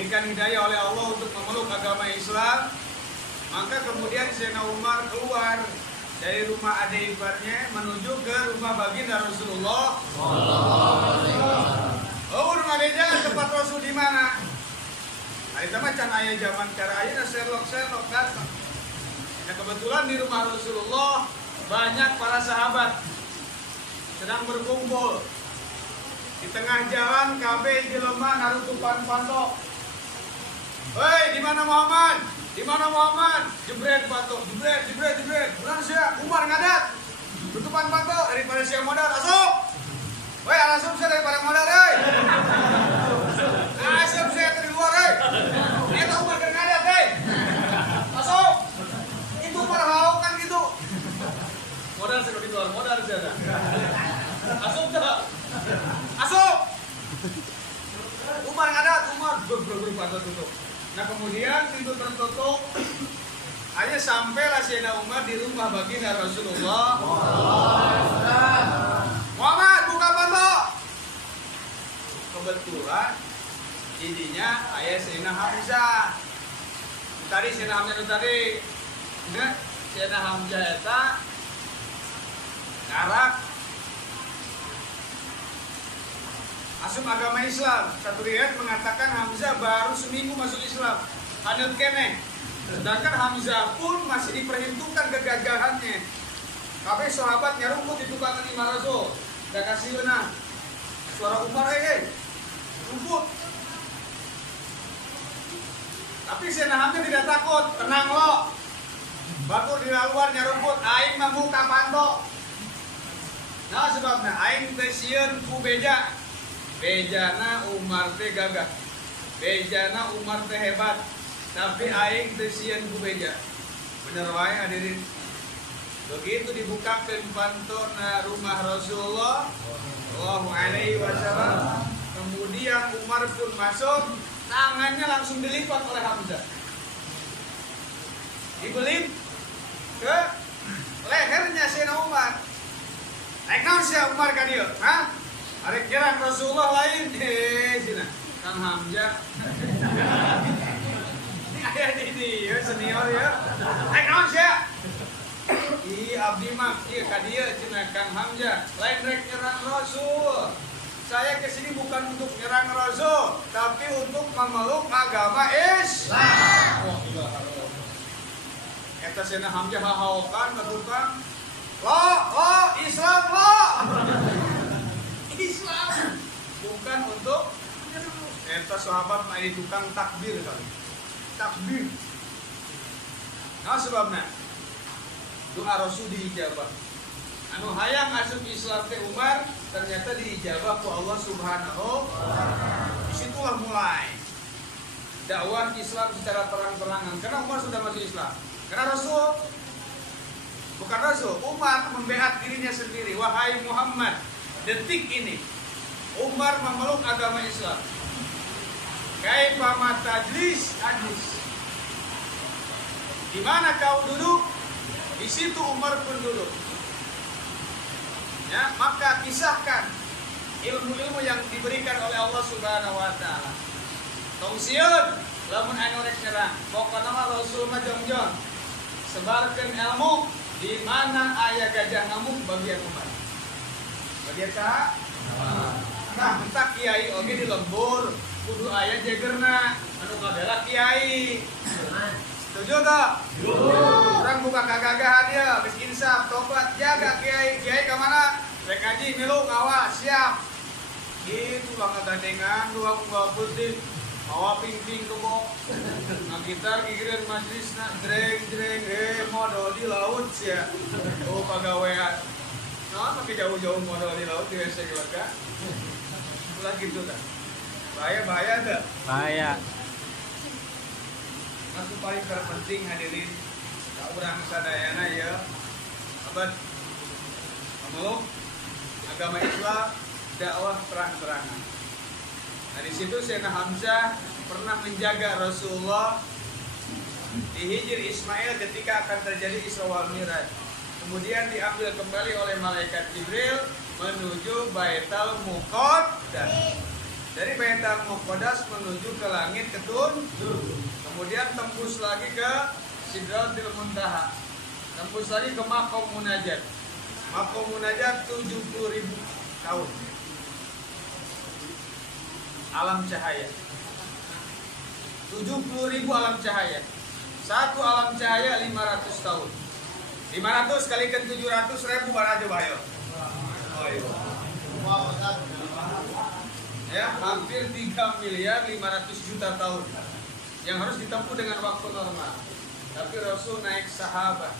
diberikan hidayah oleh Allah untuk memeluk agama Islam. Maka kemudian Sayyidina Umar keluar dari rumah adik iparnya menuju ke rumah baginda Rasulullah. Oh, rumah beja tempat Rasul di mana? Hari itu macan ayah zaman karaya Sherlock datang. Nah, kebetulan di rumah Rasulullah banyak para sahabat sedang berkumpul. Di tengah jalan KB jelema narutupan pantok. Hei, di mana Muhammad? Di mana Muhammad? Jebret pantok, jebret. Benar sia, Umar ngadat. Tutupan pantok daripada sia modal asup. Woi, asup sia daripada modal euy. Asup sia dari luar euy. Eta Umar keur ngadat euy. Asup. Itu Umar hau kan gitu. Modal sudah di luar, modal sudah. Asup dah. Asup. Umar ngadat, Umar pantok tutup. Nah kemudian pintu tertutup. Hanya sampailah Sayyidina Umar di rumah baginda Rasulullah. Muhammad buka pantok. Kebetulan jadinya ayah Sayyidina Hamzah. Tadi Sayyidina Hamzah itu tadi. Enggak, Sayyidina Hamzah eta ngarak asup agama Islam. Satu riwayat mengatakan Hamzah baru seminggu masuk Islam. Haneut keneh. Sedangkan Hamzah pun masih diperhitungkan kegagahannya. Kabeh sahabat nyarungkut di tukangan Imam Rasul. Da kasih beunah. Suara Umar rumput. Tapi Sayyidina Hamzah tidak takut, tenang lo. Batur di luar nyarumput, aing mah buka pantok. Nah sebabna aing teh sieun ku beja. Bejana Umar teh gagah. Bejana Umar teh hebat. Tapi aing teh sieun ku beja. Bener wae hadirin. Begitu dibukakeun pantona rumah Rasulullah sallallahu alaihi wasallam, kemudian Umar pun masuk, tangannya langsung dilipat oleh Hamzah. Dibelip ke lehernya Sayyidina Umar. Naik naon sia Umar ka dieu? Hah? Arek kirang Rasulullah lain. Cina. Kang Hamzah. Aya di dieu senior ya. Naik naon sia? Ih abdi mah ieu ka dieu cenah Kang Hamzah. Lain rek nyerang Rasul. Saya kesini bukan untuk nyerang Rasul, tapi untuk memeluk agama Islam. Oh, eta Sayyidina Hamzah hahaokan ka tukang. Lo, Islam lo. Islam bukan untuk eta sahabat mah di tukang takbir kali. Takbir. Nah sebabna doa Rasul diijabah. Anu hayang asup Islam teh Umar ternyata diijabah ku Allah Subhanahu wa taala. Disitulah mulai dakwah Islam secara terang-terangan. Karena Umar sudah masuk Islam. Karena Rasul bukan Rasul, Umar membeat dirinya sendiri. Wahai Muhammad, detik ini Umar memeluk agama Islam. Kaifa matajlis ajlis. Di mana kau duduk, di situ Umar pun duduk. Ya, maka kisahkan ilmu-ilmu yang diberikan oleh Allah Subhanahu wa taala. Tong sieun lamun anu rek nyerang, pokona mah Rasul mah jongjong. Sebarkeun ilmu di mana aya gajah ngamuk bagian Umar. Bagian saha? Nah, entak kiai oge di lembur, kudu aya jegerna anu ngabela kiai. Setuju tak? Orang buka kagagahan dia, habis insaf, tobat, jaga kiai. Kiai ke mana? Rek ngaji, milu, ngawas, siap. Gitu bang gandengan, dua bunga putih, bawa ping-ping kebo. Nah gitar gigiran majlis, jreng, modal di laut ya. Oh pagawean. Nah, tapi jauh-jauh modal di laut di WC keluarga. Itulah gitu kan. Bahaya enggak? Bahaya. Itu paling terpenting hadirin, orang sadayana ya, abad memeluk agama Islam, dakwah terang-terangan. Nah di situ Sayyidina Hamzah pernah menjaga Rasulullah di Hijr Ismail ketika akan terjadi Isra wal Mi'raj. Kemudian diambil kembali oleh malaikat Jibril menuju Baitul Muqaddas. Dari Baitul Muqaddas menuju ke langit ketujuh. Kemudian tembus lagi ke Sidratul Muntaha. Tembus lagi ke Maqam Munajat. Maqam Munajat 70.000 tahun. Alam cahaya. 70.000 alam cahaya. Satu alam cahaya 500 tahun. 500 kalikan 700.000 baraja bayo. Oh iya. Ya, hampir 3 miliar 500 juta tahun yang harus ditempuh dengan waktu normal. Tapi Rasul naik sahabat,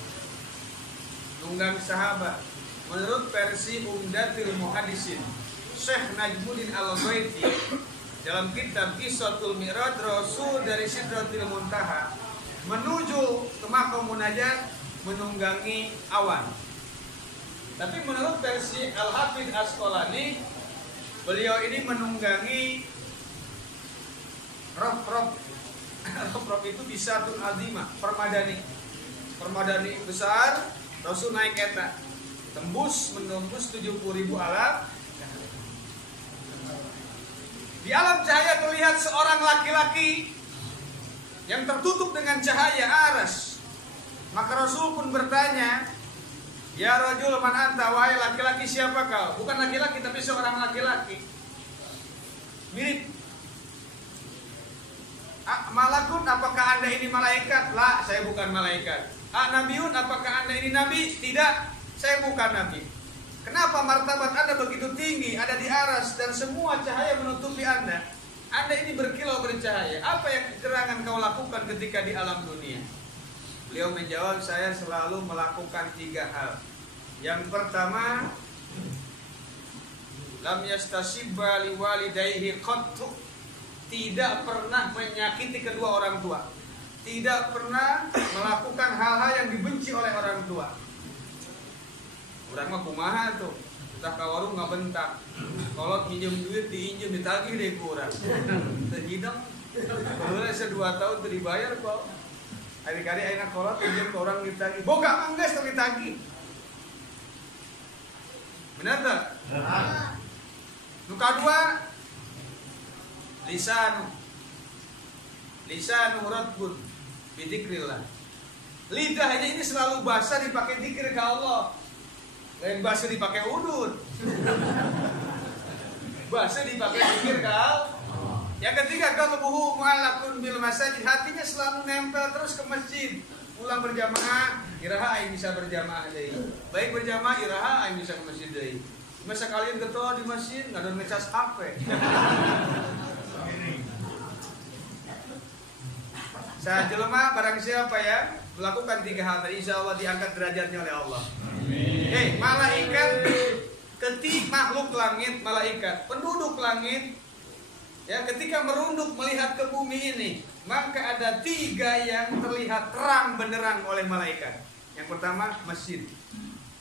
tunggang sahabat. Menurut versi Umdatul Muhaddisin Syekh Najmuddin Al-Ghaiti dalam kitab Qissatul Mi'raj, Rasul dari Sidratul Muntaha menuju ke Maqam Munajat menunggangi awan. Tapi menurut versi Al-Hafidz Asqalani, beliau ini menunggangi rob-rob. Rob itu bisatun azimah, permadani besar. Rasul naik eta menembus 70.000 alam. Di alam cahaya terlihat seorang laki-laki yang tertutup dengan cahaya aras. Maka Rasul pun bertanya, "Ya rajul, man anta?" Wahai laki-laki, siapa kau? Bukan laki-laki tapi seorang laki-laki. Mirip. Malakun, apakah anda ini malaikat? La, saya bukan malaikat. Nabiun, apakah anda ini nabi? Tidak, saya bukan nabi. Kenapa martabat anda begitu tinggi, ada di aras dan semua cahaya menutupi anda? Anda ini berkilau bercahaya. Apa yang gerangan kau lakukan ketika di alam dunia? Beliau menjawab, saya selalu melakukan 3 hal. Yang pertama, lam yastasibba liwalidayhi qattu, tidak pernah menyakiti kedua orang tua, tidak pernah melakukan hal-hal yang dibenci oleh orang tua. Urang mah kumaha tuh, entah ka warung ngabentak, kolot minjem duit diinjem ditagih deh kurang, terhidang, kalau saya 2 tahun teu dibayar kok. Hari-hari ayeuna kolot pinjem ke orang ditagih. Boga mah geus teu ditagih. Benar tak? Nu kadua, lisanu radbun bidzikrillah. Lidahnya ini selalu basah dipakai zikir ke Allah. Lain basah dipakai udut. Basah dipakai zikir ke Allah. Yang ketiga, qalbuhu mu'allaqun bil masajid, hatinya selalu nempel terus ke masjid. Pulang berjamaah, iraha aing bisa berjamaah deui. Baik berjamaah, iraha aing bisa ke masjid deui. Masa kalian ketua di masjid ngadon ngecas HP. Saya jelema barang siapa ya melakukan 3 hal tadi, insya Allah diangkat derajatnya oleh Allah. Malaikat, makhluk langit, malaikat, penduduk langit, ya ketika merunduk melihat ke bumi ini, maka ada 3 yang terlihat terang benderang oleh malaikat. Yang pertama masjid,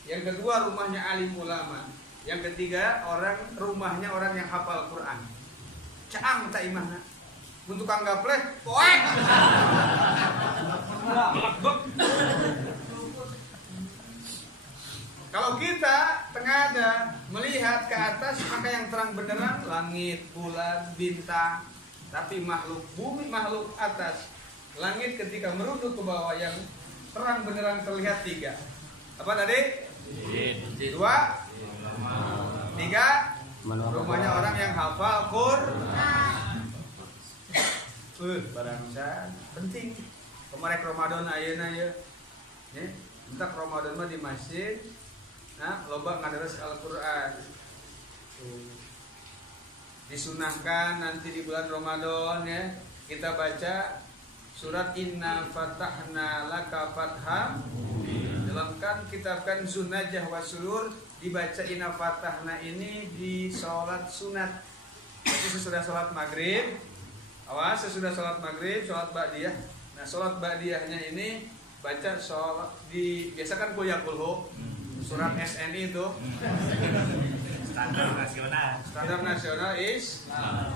yang kedua rumahnya alim ulama, yang ketiga rumahnya orang yang hafal Quran. Caang tak imahna. Untuk anggap leh, poek. Kalau kita tengada melihat ke atas, maka yang terang benderang langit, bulan, bintang. Tapi makhluk bumi, makhluk atas, langit ketika merunduk ke bawah yang terang benderang terlihat 3. Apa tadi? 2, 3. Rumahnya orang yang hafal Quran. Barangsa penting. Kemarin Ramadan ayeuna ya. Entak Ramadan mah di masjid. Nah, loba ngadares Al-Qur'an. Disunahkan nanti di bulan Ramadan ya, kita baca surat Inna Fatahna Laka Fatham. Dalamkan kitabkan Sunnajah wa Surur, dibaca Inna Fatahna ini di sholat sunat. Jadi sesudah sholat maghrib, awas sesudah sholat maghrib, sholat ba'diyah. Nah sholat ba'diyahnya ini baca sholat di biasakan kuliah kulhu surat SNI itu standar nasional Islam.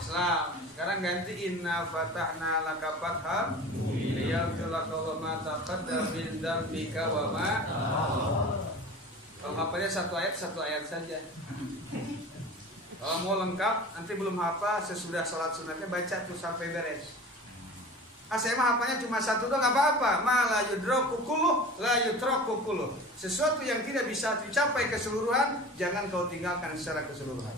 Sekarang ganti Inna Fatahna Laka Fatham liyaghfir laka ma taqaddama min dzambika wa ma. Kalau hafalnya satu ayat saja. Kalau mau lengkap, nanti belum hafal, sesudah sholat sunatnya baca tuh sampai beres. Saya mah hafalnya cuma satu doang, nggak apa-apa. Ma la yudraku kulluh, la yutraku kulluh. Sesuatu yang tidak bisa dicapai keseluruhan, jangan kau tinggalkan secara keseluruhan.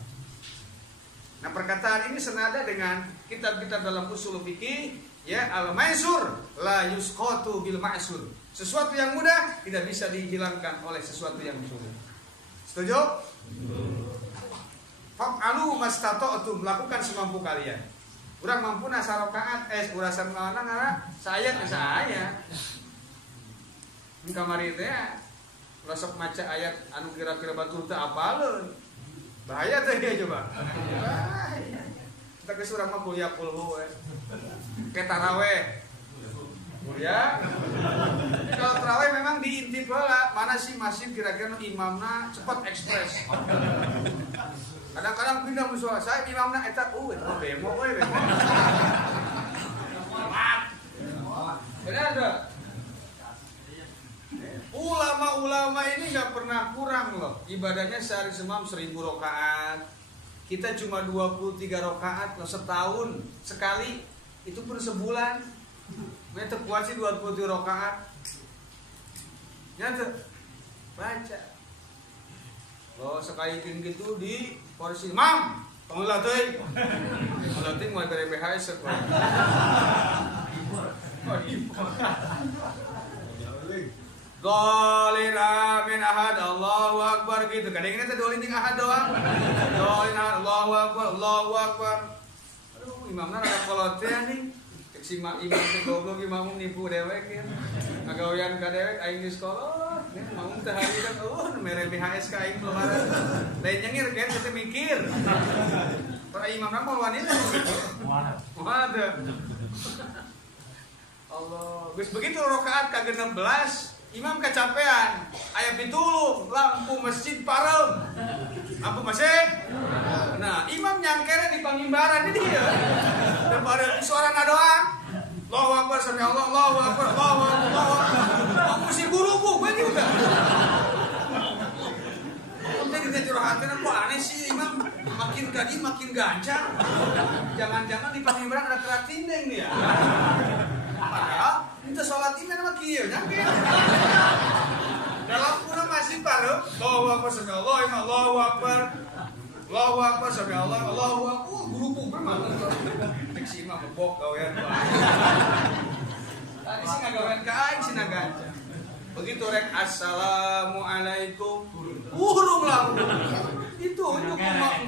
Nah, perkataan ini senada dengan kitab-kitab dalam usul fikih, ya, al-maisur la yusqatu bil ma'sur. Sesuatu yang mudah tidak bisa dihilangkan oleh sesuatu yang sulit. Setuju? Fa'alu mastata'tum, lakukan semampu kalian. Urang mampu nasa rakaat urasan ngana saya ke saya. Kamari teh resep maca ayat anu kira-kira batur teh apaleun. Bahaya teh dia coba. Bahaya. Kita geus urang mah kuliah kulhu we. Ke taraweh. Kuliah. Kalau taraweh memang diintip heula, mana sih masjid kira-kira nu imamna cepat ekspres. Kadang-kadang pindah musola saya imamna eta bemo we bemo. Benar enggak? Ulama-ulama ini nggak pernah kurang loh. Ibadahnya sehari semam 1000 rakaat. Kita cuma 23 rakaat loh setahun sekali. Itu pun sebulan. Kita kuat sih 23 rakaat. Nyata baca. Oh sekali gitu di porsi mam, pengelah teh, pengelah teh mulai dari BHS sekolah. Dolin amin ahad Allahu akbar gitu. Kadang-kadang kita dolin jeung ahad doang. Dolin ahad Allahu akbar Allahu akbar. Aduh imamna rada kolot teh nih. Cek si imam teh goblok imam nipu dewek ya. Ngagawean ka dewek aing geus kolot. Mau teh hari kan mere BHS ka aing kemarin. Lain nyengir kan teh mikir. Para imamna mah wanita gitu. Waduh. Allah, geus begitu rakaat ke-16 imam kecapean, aya pitulung, lampu masjid parem. Lampu masjid. Nah, imam nyangkere di pangimbaran ini dia. Daripada suarana doang. Allahu Akbar, sami Allah, Allahu Akbar, Allahu Akbar. Aku si guru begitu kan. Nanti kita curhatin apa aneh sih imam makin gaji makin gancang. Jangan-jangan di pangimbaran ada kerak tindeng dia. Padahal itu sholat iman sama kieu nyangke. Dalam pura masih parem, Allahu Akbar sami Allah, Allahu Akbar. Allahu Akbar sami Allah, Allahu Akbar. Guru pun mah. Nek si imam bebok gawean bae. Tadi sih ngagawean ka aing sih nagaca. Begitu rek assalamualaikum. Urung lah. Itu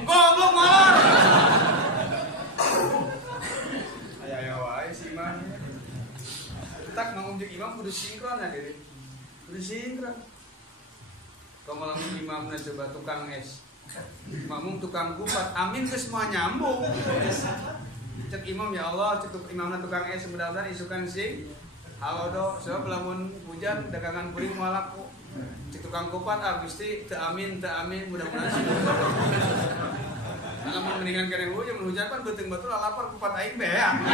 goblok malah. Aya wae si imam. Tak ngomong jeung imam kudu sinkron ya diri. Kudu sinkron. Kalau lamun imamna coba tukang es. Makmum tukang kupat, amin geus semua nyambung. Cek imam ya Allah, cek imamna tukang es mudah-mudahan isukan sing halo do, sebab lamun hujan dagangan kuring moal laku. Cek tukang kupat Gusti teu amin mudah-mudahan sih. Lamun mendingan kene hujan kan beuteung batur lapar kupat aing beak.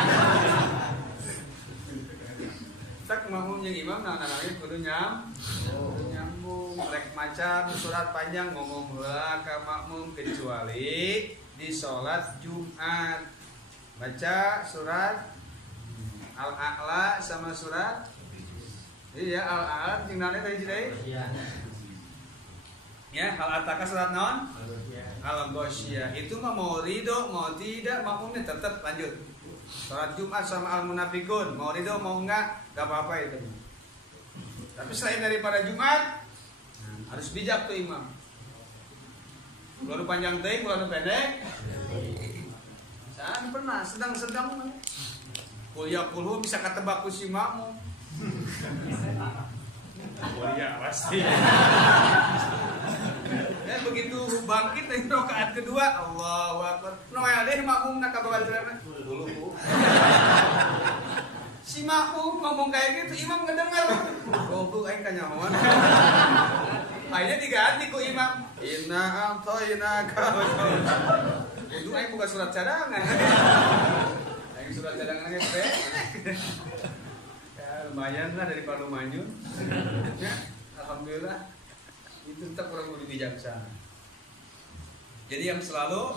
Tak makmum jeung imam nana-nana kudu nyambung rek maca surat panjang ngomong heula ka makmum kecuali di salat Jumat. Baca surat Al-A'la sama surat iya Al-A'la tinggalnya tadi deui. Iya. Ya, Al-Ataka surat naon? Al-Ghasyiyah. Itu mah mau ridho mau tidak makmumnya tetap lanjut. Salat Jumat sama Al-Munafikun, mau ridho mau enggak apa-apa itu. Tapi selain daripada Jumat, harus bijak tuh imam. Kalau panjang teh, kalau pendek. Saya pernah sedang kuliah kulhu bisa ketebak ku si makmum. Kuliah pasti. Dan begitu bangkit dari rakaat kedua, Allahu Akbar. Noel deh makmum nak kabawa celana. Dulu. Si makmum ngomong kayak gitu, imam ngedengar. Goblok aing kanyahoan. Akhirnya diganti ku imam. Inna a'tainaka. Itu aing buka surat cadangan. Aing surat cadangan ge teh. Ya lumayan lah daripada maju. Ya, alhamdulillah. Itu tetap kurang lebih bijaksana. Jadi yang selalu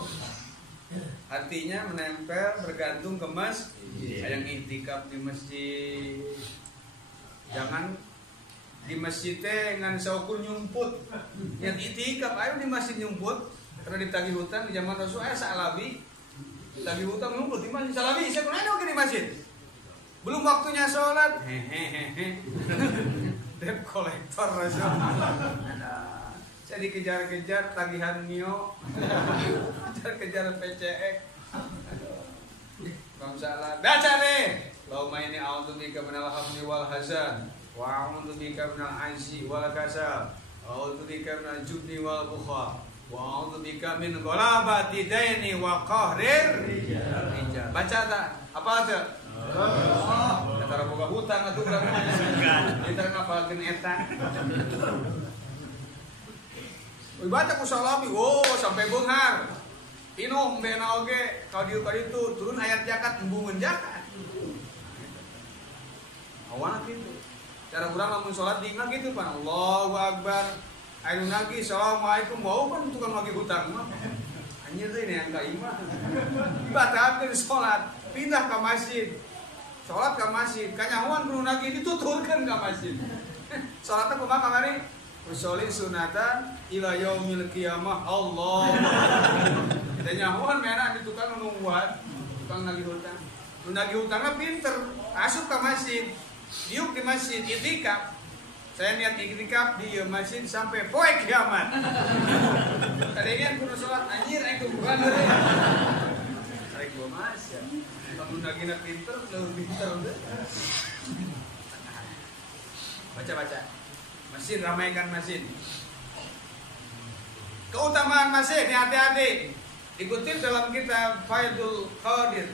hatinya menempel bergantung ke masjid. Yang iktikaf di masjid. Jangan di masjid teh ngan saukur nyumput. Yang iktikaf ayo di masjid nyumput karena ditagih hutang di zaman Rasul aya salabi. Ditagih hutang nyumput di masjid salabi saya pernah di masjid. Belum waktunya sholat. Hehehe. Debt collector Rasul. Saya dikejar-kejar tagihan Mio, kejar-kejar PCX. Salah. Baca nih. Allahumma inni a'udzubika minal hammi wal hazan, wa a'udzubika minal ajzi wal kasal, wa a'udzubika minal jubni wal bukhal, wa a'udzubika min ghalabati daini wa qahrir rijal. Baca tak? Apa tuh? Antara boga hutang atuh urang. Kita ngapalkeun eta. Baca ku salabi, sampai beunghar. Inoh mbena oge ka dieu ka ditu turun ayat zakat embungeun zakat. Awana kitu. Cara urang lamun salat diingat kitu pan Allahu Akbar. Anu lagi assalamualaikum wau kan tukang lagi hutang mah. Anjir teh neang ka imah. Batalkeun salat, pindah ka masjid. Salat ka masjid, kanyahoan kudu lagi dituturkeun ka masjid. Salatna kumaha kamari? Usolin sunatan ila yaumil qiyamah Allah. Kita nyahuan merah di tukang nungguan, tukang nagih hutang. Nu nagih hutangna pinter, asup ke masjid, diuk di masjid itikaf. Saya niat itikaf di masjid sampai poe kiamat. Kadang kudu salat anjir aku bukan deui. Arek gua masya. Lamun nagihna pinter, lebih pinter. Baca-baca. Masjid, ramaikan masjid. Keutamaan masjid, hati-hati. Dikutip dalam kitab Faidul Qadir,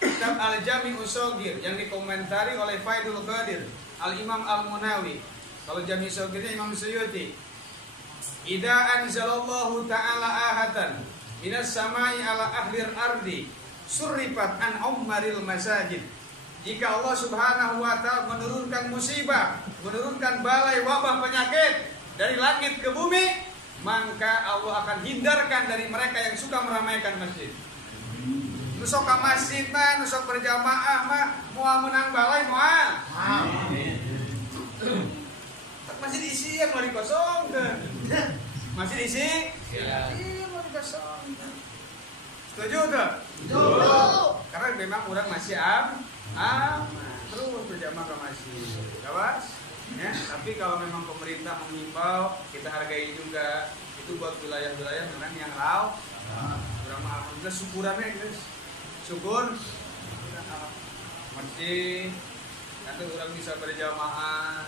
kitab Al-Jami' Ushogir yang dikomentari oleh Faidul Qadir, Al-Imam Al-Munawi. Kalau Jami' Ushogirnya Imam Suyuti. Idza anzalallahu ta'ala ahatan minas samai ala ahlir ardi surrifat an ummaril masajid. Jika Allah Subhanahu wa ta'ala menurunkan musibah, menurunkan balai wabah penyakit dari langit ke bumi, maka Allah akan hindarkan dari mereka yang suka meramaikan masjid. Nusok ke masjid mah, nusok berjamaah mah, mau menang balai moal. Masjid isi yang mau dikosongkan. Masjid isi? Iya, mau dikosongkan. Setuju tuh? Setuju. Karena memang orang masih terus berjamaah ke masjid, kawas. Ya, tapi kalau memang pemerintah mengimbau, kita hargai juga. Itu buat wilayah-wilayah memang yang raw. Berapa alhamdulillah syukurannya guys. Syukur. Masjid. Nanti orang bisa berjamaah.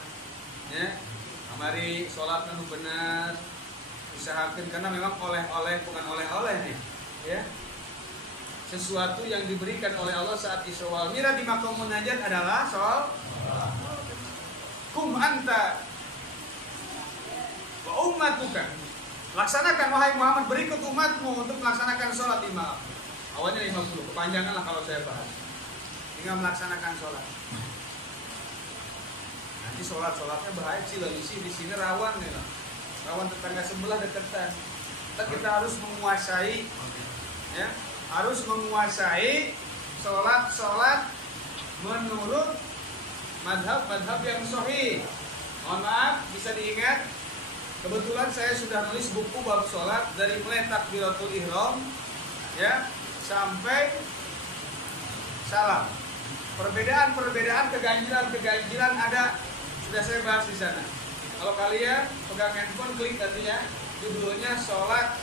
Ya, kamari sholat kan benar. Usahakan karena memang oleh-oleh bukan oleh-oleh nih. Ya. Sesuatu yang diberikan oleh Allah saat Isra wal Mi'raj di maqam munajat adalah soal kum anta wa ummatuka. Laksanakan wahai Muhammad, berikut umatmu untuk melaksanakan sholat imam. Awalnya 50, kepanjangan lah kalau saya bahas. Tinggal melaksanakan sholat. Nanti sholatnya bahaya sih lah di sini rawan nih lah. Rawan tetangga sebelah deketan. Kita harus menguasai, ya. Harus menguasai sholat menurut madhab yang sahih. Mohon maaf, bisa diingat. Kebetulan saya sudah nulis buku bab sholat dari mulai takbiratul ihram, ya, sampai salam. Perbedaan, keganjilan ada, sudah saya bahas di sana. Kalau kalian pegang handphone, klik artinya judulnya sholat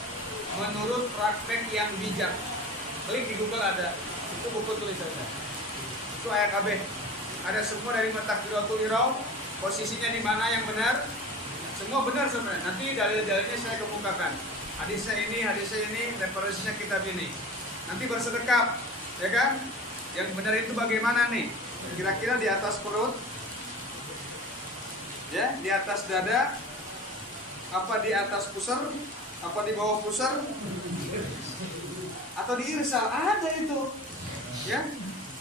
menurut praktek yang bijak. Klik di Google ada, itu buku tulisannya. Itu ayat KB. Ada semua dari takbiratul ihram, posisinya di mana yang benar. Semua benar sebenarnya. Nanti dalil-dalilnya saya kemukakan. Hadisnya ini, referensinya kitab ini. Nanti bersedekap, ya kan? Yang benar itu bagaimana nih? Kira-kira di atas perut, ya, di atas dada, apa di atas pusar, apa di bawah pusar? Atau di irsal, ada itu, ya.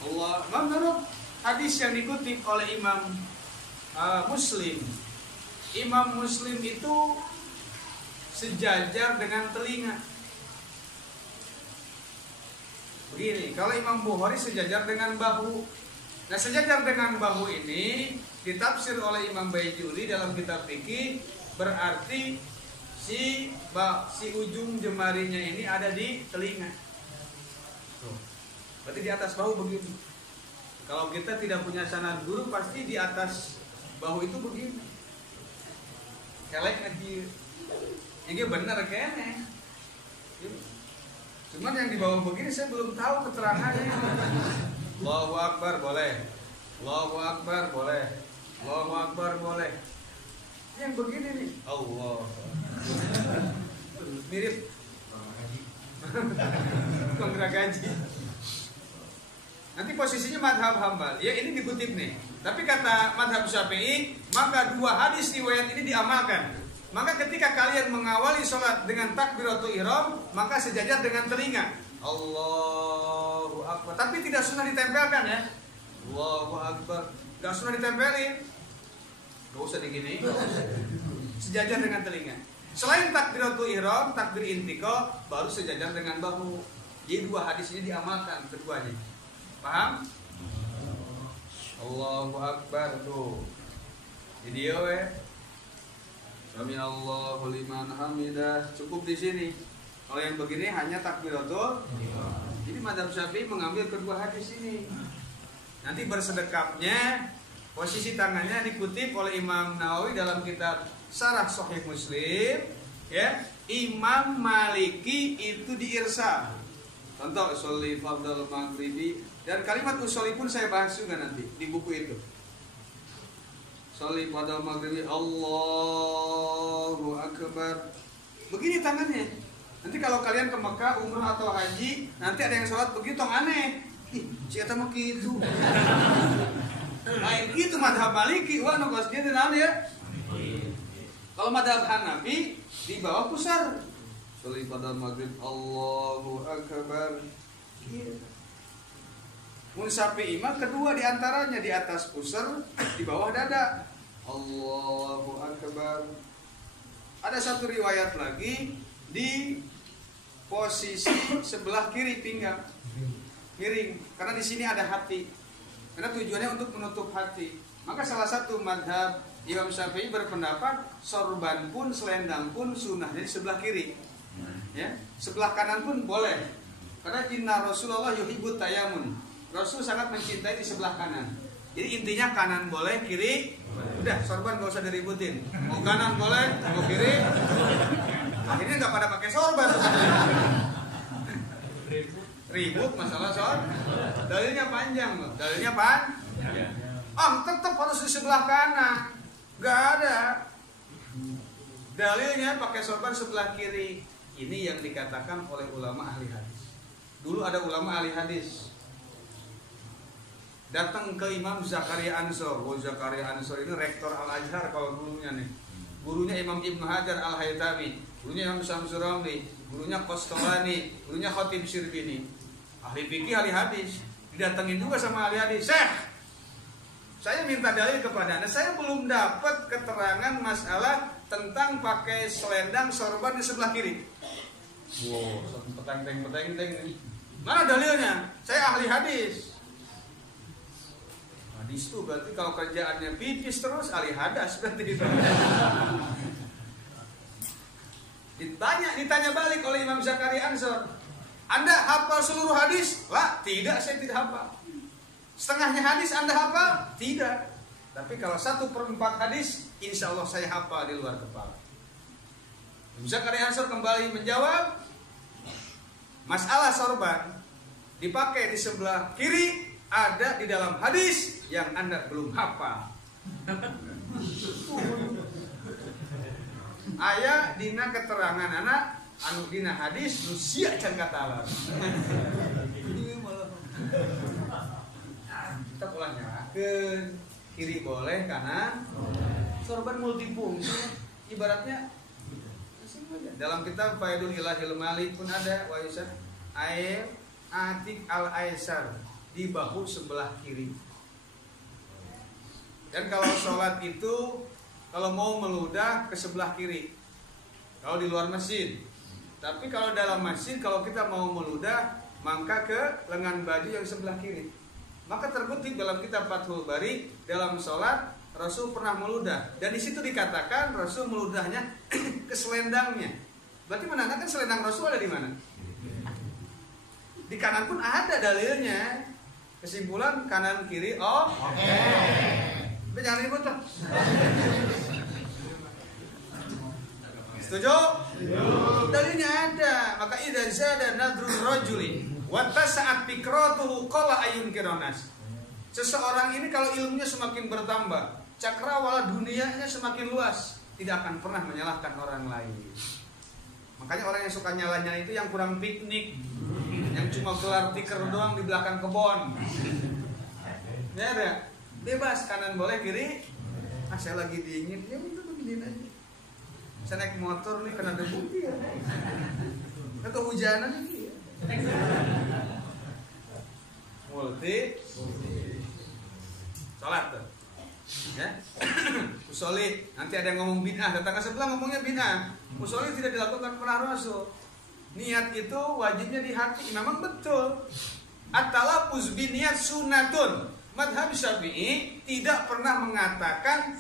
Allah, menurut hadis yang dikutip oleh Imam Muslim, Imam Muslim itu sejajar dengan telinga, Gini, kalau Imam Bukhari sejajar dengan bahu. Nah, sejajar dengan bahu ini ditafsir oleh Imam Baijuri dalam kitab fikih, berarti si ujung jemarinya ini ada di telinga. Tuh. Berarti di atas bahu begini. Kalau kita tidak punya sanad guru, pasti di atas bahu itu begini. Kelek aja. Ini benar kayaknya. Cuman yang di bawah begini saya belum tahu keterangannya. Allahu Akbar boleh, Allahu Akbar boleh, Allahu Akbar boleh. Yang begini nih, Allah. Mirip kontragaji. Nanti posisinya madhab Hambal. Ya ini dikutip nih. Tapi kata madhab Syafi'i, maka dua hadis riwayat ini diamalkan. Maka ketika kalian mengawali sholat dengan takbiratul ihram, maka sejajar dengan telinga. Allahu Akbar. Tapi tidak sunnah ditempelkan ya. Allahu Akbar. Tidak sunnah ditempelin. Gak usah digini. Sejajar dengan telinga. Selain takbiratul ihram, takbir intiqo, baru sejajar dengan bahu. Jadi dua hadis ini diamalkan keduanya. Paham? Allahu Akbar tuh. Video ya. Sami Allahu liman hamidah. Cukup di sini. Kalau yang begini hanya takbiratul. Jadi mazhab Syafi'i mengambil kedua hadis ini. Nanti bersedekapnya posisi tangannya dikutip oleh Imam Nawawi dalam kitab Syarah Sahih Muslim, ya. Imam Maliki itu diirsal. Contoh usholi fardal maghribi, dan kalimat usholi pun saya bahas juga nanti di buku itu. Sholli pada maghribi Allahu Akbar. Begini tangannya. Nanti kalau kalian ke Mekah, umrah atau haji, nanti ada yang sholat begitu aneh. Ih, siapa mau gitu? Lain gitu madhab Maliki, wah nongkos dia dan ya. Kalau madhab Hanafi di bawah pusar. Sholli pada maghrib Allahu Akbar. Mun Syafi'i mah kedua diantaranya di atas pusar, di bawah dada. Allahu Akbar. Ada satu riwayat lagi di posisi sebelah kiri pinggang, miring. Karena di sini ada hati. Karena tujuannya untuk menutup hati. Maka salah satu madhab Imam Syafi'i berpendapat sorban pun, selendang pun sunnah jadi sebelah kiri. Ya, sebelah kanan pun boleh. Karena inna Rasulullah yuhibbut tayamun. Rasul sangat mencintai di sebelah kanan. Jadi intinya kanan boleh, kiri udah, sorban gak usah diributin. Mau kanan boleh, mau kiri. Akhirnya nggak pada pakai sorban. Ribut masalah sorban. Dalilnya panjang loh. Dalilnya tetap harus di sebelah kanan. Gak ada. Dalilnya pakai sorban sebelah kiri. Ini yang dikatakan oleh ulama ahli hadis. Dulu ada ulama ahli hadis datang ke Imam Zakaria Ansor. Zakaria Ansor ini rektor Al-Azhar kalau gurunya nih. Gurunya Imam Ibnu Hajar Al-Haytami, gurunya Imam Syamsul Ramli, gurunya Qastolani, gurunya Khatib Syrbini. Ahli fikih, ahli hadis. Didatengin juga sama ahli hadis. Syekh, saya minta dalil kepada Anda. Saya belum dapat keterangan masalah tentang pakai selendang sorban di sebelah kiri. Wow, peteng-peteng. Mana dalilnya? Saya ahli hadis. Hadis itu berarti kalau kerjaannya pipis terus ahli hadas berarti itu. Ditanya balik oleh Imam Zakaria Ansor. Anda hafal seluruh hadis? Lah, tidak, saya tidak hafal. Setengahnya hadis Anda hafal? Tidak. Tapi kalau 1/4 hadis, insya Allah saya hafal di luar kepala. Imam Zakaria Ansor kembali menjawab, masalah sorban dipakai di sebelah kiri ada di dalam hadis yang Anda belum hafal. Aya dina keterangan anak anu dina hadis nu sia can katalar. Kita ulang nyarakeun, kiri boleh, kanan sorban multifungsi. Ibaratnya dalam kitab Faidul Ilahil Malik pun ada waisan air atik al-aisar di bahu sebelah kiri. Dan kalau sholat itu kalau mau meludah ke sebelah kiri, kalau di luar masjid. Tapi kalau dalam masjid, kalau kita mau meludah maka ke lengan baju yang sebelah kiri. Maka terkutip dalam kitab Fathul Bari, dalam sholat Rasul pernah meludah, dan di situ dikatakan Rasul meludahnya ke selendangnya. Berarti menandakan selendang Rasul ada di mana? Di kanan pun ada dalilnya. Kesimpulan kanan kiri, jangan ribut lah. Setuju? Dalilnya ada. Maka idza zada nadrul rajuli wa tasa'at fikratuhu qala ayun kironas. Seseorang ini kalau ilmunya semakin bertambah, cakrawala dunianya semakin luas, tidak akan pernah menyalahkan orang lain. Makanya orang yang suka nyalahnya itu yang kurang piknik, yang cuma gelar tikar doang di belakang kebon. Ya ada, bebas kanan boleh kiri. Saya lagi dingin, ya udah begini aja. Saya naik motor nih kena debu ya. Atau hujanan ini. Multi. Salat tuh. Ya. Usolli, nanti ada yang ngomong bid'ah, tetangga sebelah ngomongnya bid'ah. Usolli tidak dilakukan pernah Rasul. Niat itu wajibnya di hati, memang betul. At-talaffuz biniyat sunnatun. Madhab Syafi'i tidak pernah mengatakan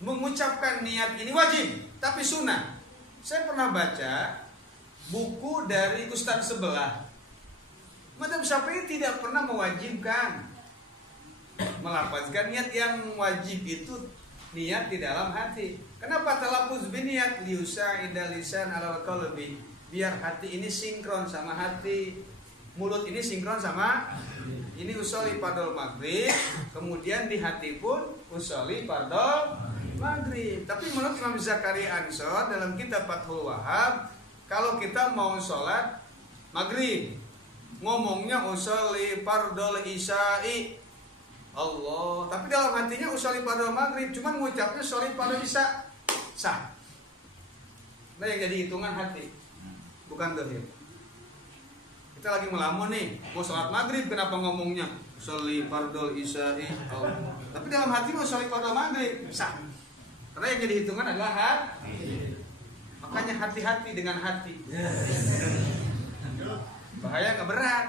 mengucapkan niat ini wajib, tapi sunnah. Saya pernah baca buku dari ustaz sebelah. Madhab Syafi'i tidak pernah mewajibkan melafazkan niat. Yang wajib itu niat di dalam hati. Kenapa talaffuz biniyat? Liusa'ida lisan ala qalbi, biar hati ini sinkron sama hati, mulut ini sinkron sama ini. Usolli fardhu maghrib, kemudian di hati pun usolli fardhu maghrib. Tapi menurut Imam Zakaria Ansor dalam kitab Fathul Wahhab, kalau kita mau sholat maghrib ngomongnya usolli fardhu isya'i Allah, tapi dalam hatinya usolli fardhu maghrib, cuman mengucapnya usolli fardhu isya, sah. Nah yang jadi hitungan hati, bukan dohir. Kita lagi melamun nih, mau sholat maghrib, kenapa ngomongnya usolli fardhu isya'i Allah, tapi dalam hati mau usolli fardhu maghrib, sah. Karena yang jadi hitungan adalah hati. Makanya hati-hati dengan hati. Bahaya nggak berat.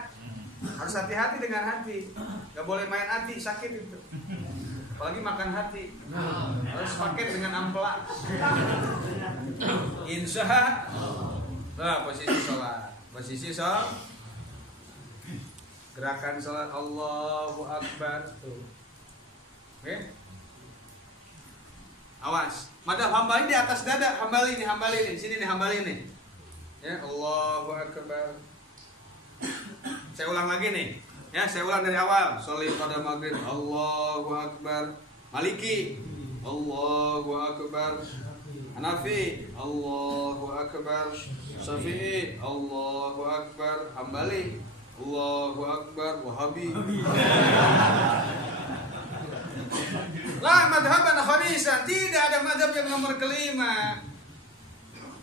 Harus hati-hati dengan hati. Nggak boleh main hati, sakit itu. Apalagi makan hati. Harus pakai dengan ampela. Insya. Nah, posisi sholat. Posisi sholat. Gerakan sholat Allahu Akbar. Tuh. Oke. Awas. Madhab Hambali di atas dada. Hambali ini. Sini nih Hambali nih. Ya, Allahu Akbar. Saya ulang lagi nih. Ya, saya ulang dari awal. Sholli pada maghrib. Allahu Akbar. Maliki. Allahu Akbar. Hanafi. Allahu Akbar. Syafi'i. Allahu Akbar. Hambali. Allahu Akbar. Wahabi. La madhaban khamisa, tidak ada madhab yang nomor kelima.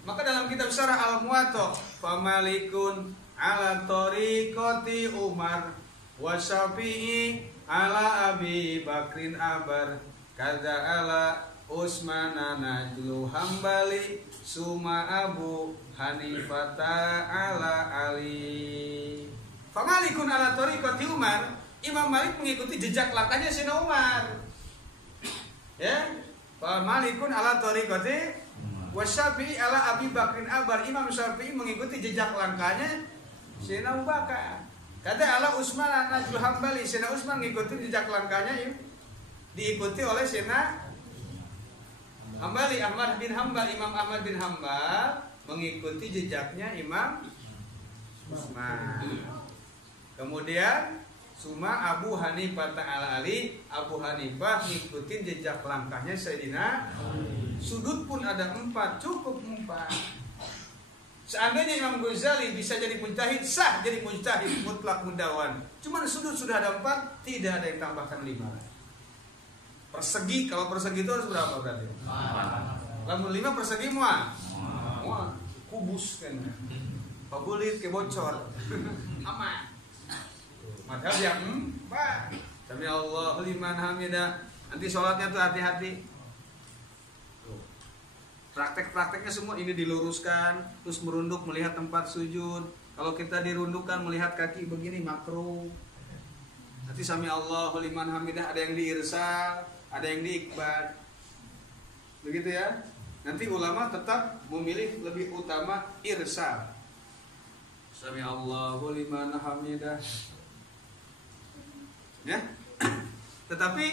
Maka dalam kitab Syarah Al-Muwatta, famalikun ala tariqati Umar wa Syafi'i ala Abi Bakrin Abar kadza ala Utsman najlu Hambali suma Abu Hanifata ala Ali. Famalikun ala tariqati Umar, Imam Malik mengikuti jejak langkahnya Sayyidina Umar. Ya, Malikun ala tariqati wasyafi'i ala Abi Bakrin Abar. Imam Syafi'i mengikuti jejak langkahnya Sayyidina Abu Bakar. Kata ala Utsman najlu Hambali, Sayyidina Utsman mengikuti jejak langkahnya diikuti oleh Sayyidina Hambali, Ahmad bin Hambal. Imam Ahmad bin Hambal mengikuti jejaknya Imam Utsman. Kemudian Suma Abu Hanifah ta'ala Ali, Abu Hanifah ngikutin jejak langkahnya Sayyidina. Sudut pun ada 4, cukup 4. Seandainya Imam Ghazali bisa jadi mujtahid, sah jadi mujtahid mutlak mudawan. Cuman sudut sudah ada 4, tidak ada yang tambahkan 5. Persegi, kalau persegi itu harus berapa berarti? 5 persegi muah. Kubus kan. Pabulit ke bocor. Aman. Madhab yang 4. Sami Allahu liman hamidah. Nanti sholatnya tuh hati-hati. Praktek-prakteknya semua ini diluruskan, terus merunduk melihat tempat sujud, Kalau kita dirundukkan melihat kaki begini makruh. Nanti sami Allahu liman hamidah, ada yang diirsal, ada yang diikbal. Begitu ya. Nanti ulama tetap memilih lebih utama irsal. Sami Allahu liman hamidah. Ya. Tetapi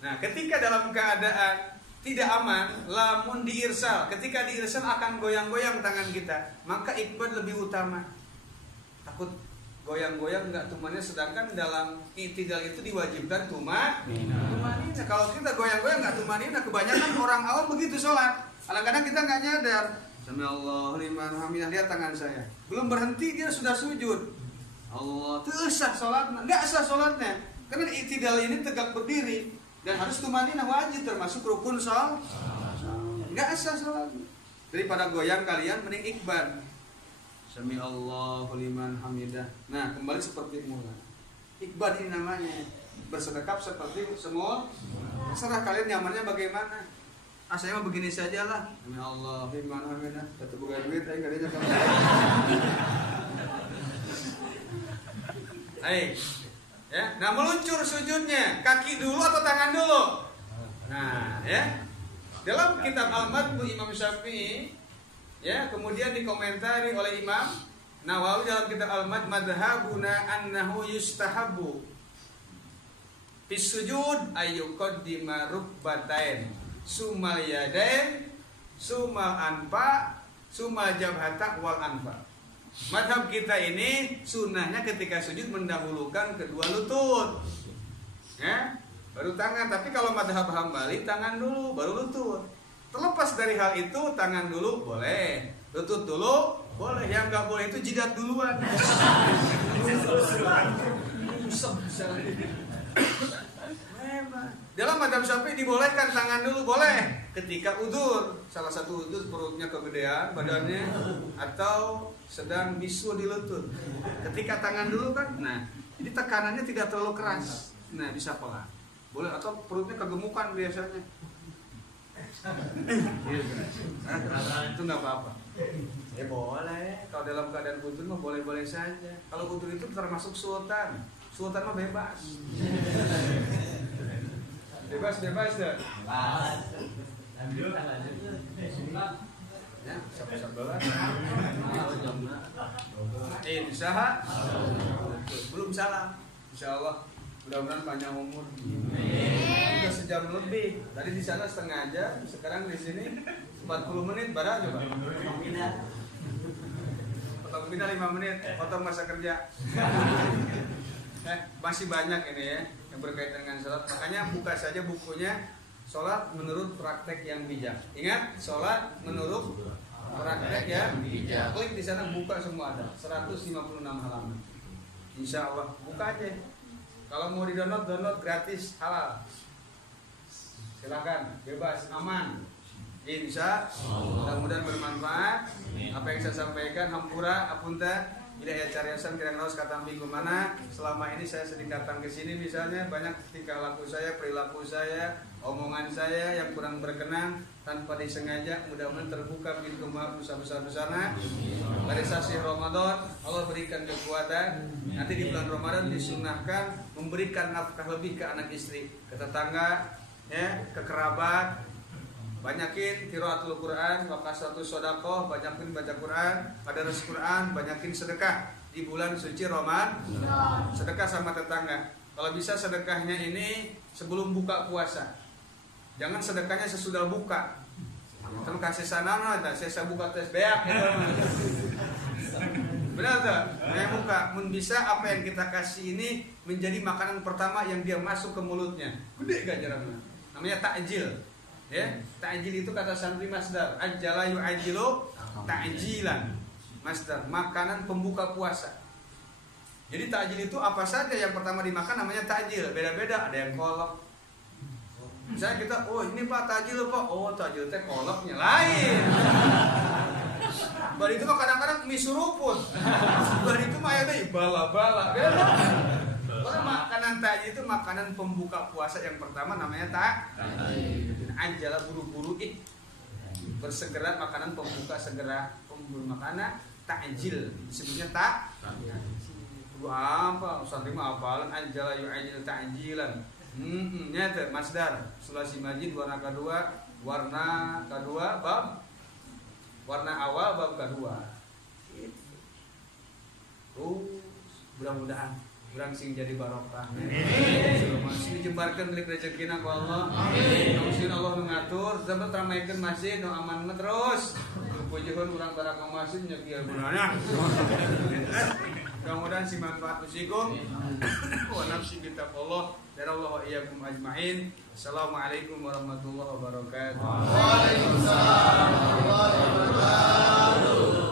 nah, ketika dalam keadaan tidak aman, lamun diirsal, ketika diirsal akan goyang-goyang tangan kita, maka ikbal lebih utama. Takut goyang-goyang nggak tumannya, sedangkan dalam i'tidal itu diwajibkan tumanina. Kalau kita goyang-goyang nggak tumanina, kebanyakan orang awam begitu sholat. Kadang-kadang kita nggak nyadar. Sami Allahu liman hamidah, lihat tangan saya. Belum berhenti dia sudah sujud. Allah, itu sah sholatnya, nggak sah sholatnya. Karena i'tidal ini tegak berdiri dan harus tumanina, wajib termasuk rukun sholat. Nggak sah sholatnya. Daripada goyang kalian mending ikbal. Sami Allahu liman hamidah. Nah, kembali seperti mula. Ikbal ini namanya. Bersedekap seperti semua. Terserah kalian nyamannya bagaimana. Saya mah begini saja lah. Sami Allahu liman hamidah. Tetap bukan duit, enggak ada jatah. Baik. Ya, nah meluncur sujudnya, kaki dulu atau tangan dulu? Nah, ya. Dalam kitab Al-Madbu Imam Syafi'i, ya, kemudian dikomentari oleh Imam Nawawi dalam kitab Al-Mad, madhabuna annahu yustahabu fis sujud ayyuqaddima rukbatain sumal yadain sumal anfa sumal jabhata wal anfa. Madhab kita ini sunnahnya ketika sujud mendahulukan kedua lutut, ya, baru tangan. Tapi kalau madhab Hambali tangan dulu baru lutut. Terlepas dari hal itu, tangan dulu boleh, lutut dulu boleh. Yang nggak boleh itu jidat duluan. Dalam madhab Syafi'i dibolehkan tangan dulu, boleh ketika udur. Salah satu udur perutnya kegedean badannya atau sedang bisu di lutut. Ketika tangan dulu kan, nah, jadi tekanannya tidak terlalu keras. Nah, bisa pelan. Boleh, atau perutnya kegemukan biasanya. Itu nggak apa-apa. Ya boleh. Kalau dalam keadaan udur mah boleh-boleh saja. Kalau udur itu termasuk sultan. Sultan mah bebas. Bebas dah. Ya, siapa-siapa usaha. Belum salam. Insyaallah mudah-mudahan panjang umur. Sudah sejam lebih. Tadi di sana setengah jam, sekarang di sini 40 menit. Barang coba. Potong pindah 5 menit, potong masa kerja. Masih banyak ini ya yang berkaitan dengan sholat. Makanya buka saja bukunya Sholat menurut praktek yang bijak. Ingat, sholat menurut praktek yang bijak. Klik di sana, buka semua ada 156 halaman. Insya Allah buka aja. Kalau mau di download gratis, halal. Silakan, bebas, aman. Insya Allah mudah-mudahan bermanfaat. Apa yang saya sampaikan, hampura, apunta. Bila ya cariasan kira-kira kata minggu mana. Selama ini saya sering datang ke sini, misalnya banyak tingkah laku saya, perilaku saya, omongan saya yang kurang berkenan tanpa disengaja. Mudah-mudahan terbuka pintu maaf besar-besarnya. Pada sasi Ramadan Allah berikan kekuatan. Nanti di bulan Ramadan disunahkan memberikan nafkah lebih ke anak istri, ke tetangga, ya, ke kerabat. Banyakin qiraatul Quran, waqasatu sedekah, banyakin baca Quran, madaris Quran, banyakin sedekah di bulan suci Ramadan. Sedekah sama tetangga. Kalau bisa sedekahnya ini sebelum buka puasa. Jangan sedekahnya sesudah buka. Terus kasih sanana, saya buka tes beak gitu. Benar tak? Yang buka, mun bisa apa yang kita kasih ini menjadi makanan pertama yang dia masuk ke mulutnya. Gede ganjarannya. Namanya takjil. Ya, ta'jil itu kata santri masdar, ajjala yu'ajjilu ta'jilan. Masdar, makanan pembuka puasa. Jadi ta'jil itu apa saja yang pertama dimakan namanya ta'jil, beda-beda, ada yang kolak. Misalnya kita, oh ini Pak ta'jil Pak, oh ta'jil teh kolaknya lain. Bari itu mah kadang-kadang mie suruput. Bari itu mah ada bala-bala, beda. Karena makanan ta'jil itu makanan pembuka puasa yang pertama namanya ta'jil. Anjala buru-buru bersegera, makanan pembuka segera pemburu makanan. ta'jil, disebutnya apa santri mah apalan ajala yu'ajil ta'jilan. Nyata masdar sulasi majid warna kedua bab warna awal bab kedua. Mudah-mudahan urang sing jadi barokah. Masih dijembarkeun milik rezekina ku Allah. Amin. Allah mengatur sampai ramaikeun masjid nu aman terus. Pujuhun urang barokah masjid nya kieu gunana. Mudah-mudahan si manfaat usikum wa nafsi bitaqallah dan Allah wa iyyakum ajmain. Assalamualaikum warahmatullahi wabarakatuh. Waalaikumsalam warahmatullahi wabarakatuh.